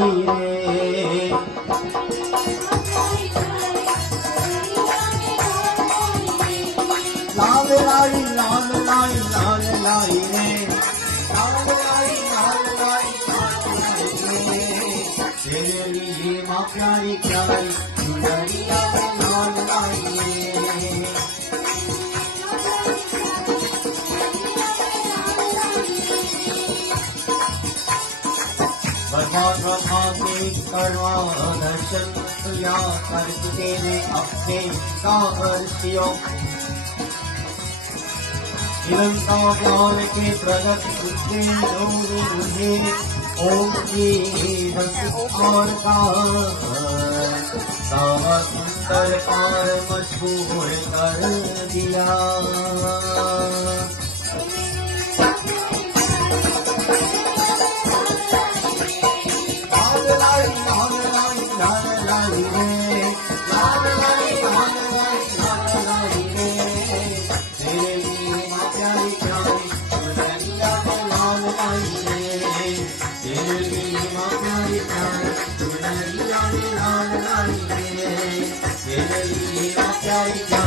लाल लाई लाल लाई लाल लाई रे, लाल लाई लाल लाई लाल लाई रे, तेरे लिए माँ प्यारी प्यारी चुनरिया लाल लाई रे। प्रभाते करवा दर्शन या करके तेरे अपने साहसियों निरंतर ज्ञान के प्रगट बुद्धि मुझे ओम की बस और का सावा सुंदर पार मजबूर कर दिया। Thank you.